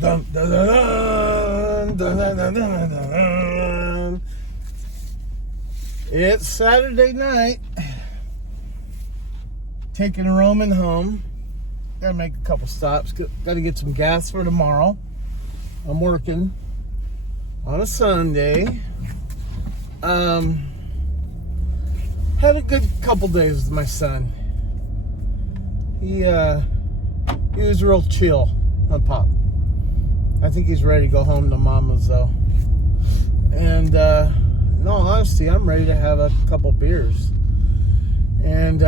Dun, dun, dun, dun, dun, dun, dun, dun, dun. It's Saturday night. Taking Roman home. Gotta make a couple stops. Gotta get some gas for tomorrow. I'm working on a Sunday. Had a good couple days with my son. He was real chill on Pop. I think he's ready to go home to Mama's though. And in all honesty, I'm ready to have a couple beers. And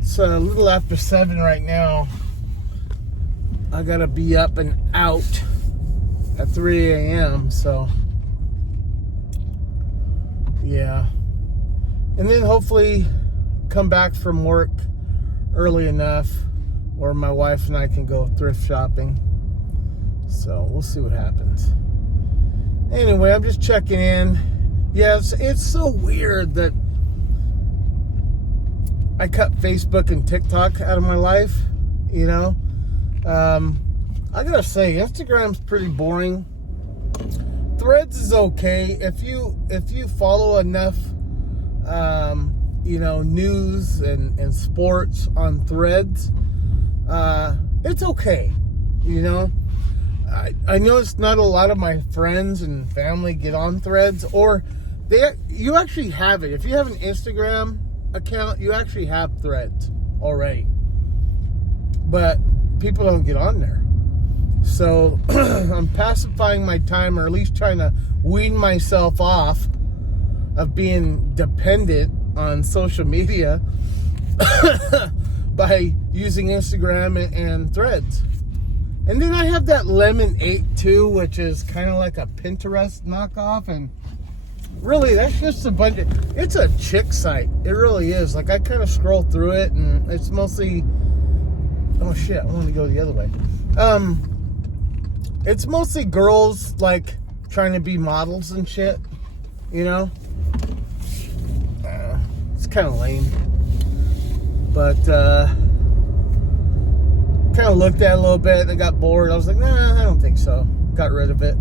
it's a little after 7 right now. I gotta be up and out at 3 a.m. So yeah. And then hopefully come back from work early enough where my wife and I can go thrift shopping. So we'll see what happens. Anyway, I'm just checking in. Yes, it's so weird that I cut Facebook and TikTok out of my life, you know. I gotta say, Instagram's pretty boring. Threads is okay if you follow enough news and sports on Threads. It's okay, you know. I noticed not a lot of my friends and family get on Threads, or you actually have it. If you have an Instagram account, you actually have Threads already, but people don't get on there. So I'm pacifying my time, or at least trying to wean myself off of being dependent on social media by using Instagram and Threads. And then I have that Lemon8 too, which is kind of like a Pinterest knockoff. And really, that's just a bunch of... It's a chick site. It really is. Like, I kind of scroll through it, and it's mostly... Oh, shit. I want to go the other way. It's mostly girls, like, trying to be models and shit. You know? It's kind of lame. But, kind of looked at it a little bit, and I got bored. I was like, nah, I don't think so. Got rid of it.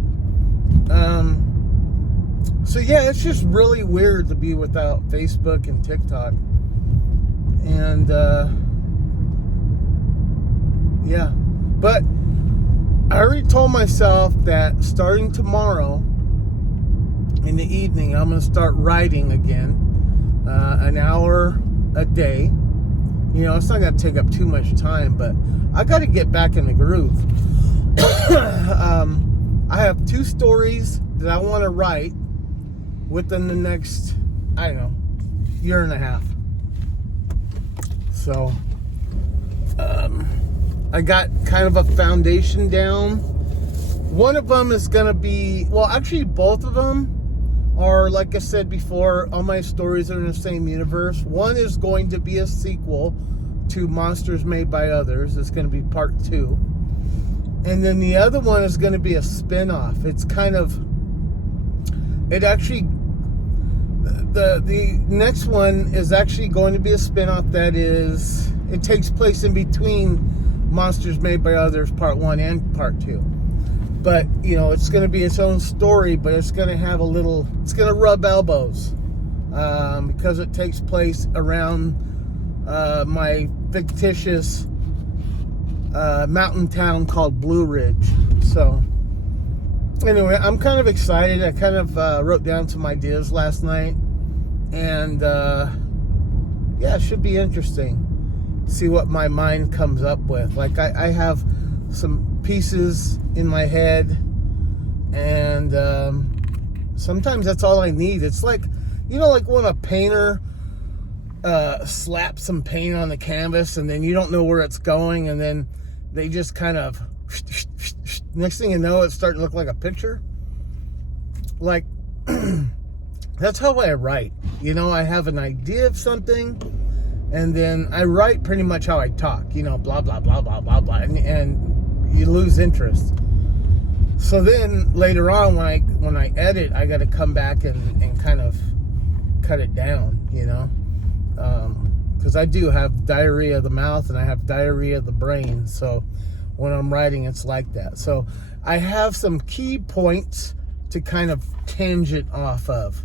So yeah, it's just really weird to be without Facebook and TikTok. And yeah, but I already told myself that starting tomorrow in the evening, I'm going to start writing again, an hour a day. You know, it's not going to take up too much time, but I got to get back in the groove. I have 2 stories that I want to write within the next, I don't know, year and a half. So, I got kind of a foundation down. One of them is going to be, well, actually both of them are, like I said before, all my stories are in the same universe. One is going to be a sequel to Monsters Made by Others. It's going to be part 2. And then the other one is going to be a spin-off. It's kind of... It actually... The next one is actually going to be a spin-off that is... It takes place in between Monsters Made by Others Part 1 and Part 2. But, you know, it's going to be its own story, but it's going to have a little... It's going to rub elbows. Because it takes place around my fictitious mountain town called Blue Ridge. So, anyway, I'm kind of excited. I kind of wrote down some ideas last night. And, yeah, it should be interesting. See what my mind comes up with. Like, I have some pieces in my head, and sometimes that's all I need. It's like, you know, like when a painter slaps some paint on the canvas, and then you don't know where it's going, and then they just kind of next thing you know, it's starting to look like a picture. Like, that's how I write. You know, I have an idea of something, and then I write pretty much how I talk, you know, blah, blah, blah, blah, blah, blah, and you lose interest. So then later on, when I edit, I got to come back and kind of cut it down, you know, because I do have diarrhea of the mouth and I have diarrhea of the brain. So when I'm writing, it's like that. So I have some key points to kind of tangent off of.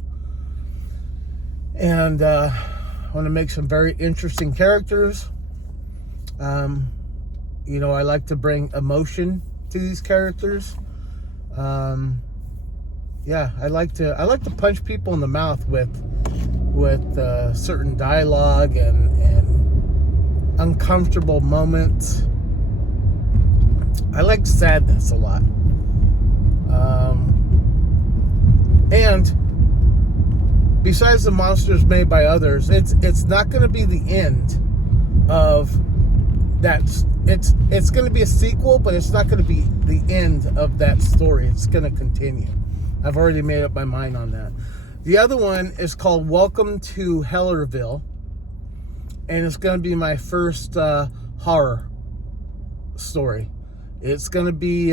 And I want to make some very interesting characters. You know, I like to bring emotion to these characters. Yeah, I like to punch people in the mouth with certain dialogue and uncomfortable moments. I like sadness a lot. And besides the monsters made by others, it's not going to be the end of that. It's going to be a sequel, but it's not going to be the end of that story. It's going to continue. I've already made up my mind on that. The other one is called Welcome to Hellerville, and it's going to be my first horror story. It's going to be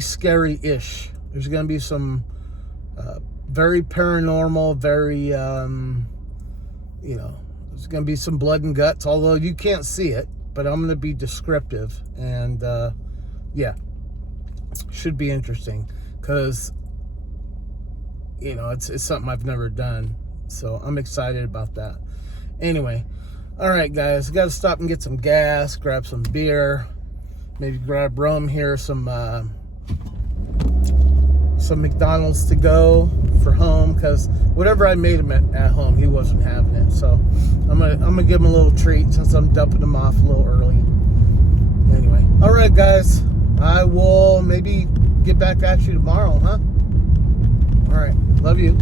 scary-ish. There's going to be some very paranormal, very there's going to be some blood and guts, although you can't see it, but I'm going to be descriptive, and yeah, should be interesting, because it's something I've never done, so I'm excited about that. Anyway, all right, guys, got to stop and get some gas, grab some beer, maybe grab rum here, some McDonald's to go for home, because whatever I made him at home, he wasn't having it. So I'm gonna give him a little treat since I'm dumping him off a little early. Anyway, all right, guys, I will maybe get back at you tomorrow, huh? All right, love you.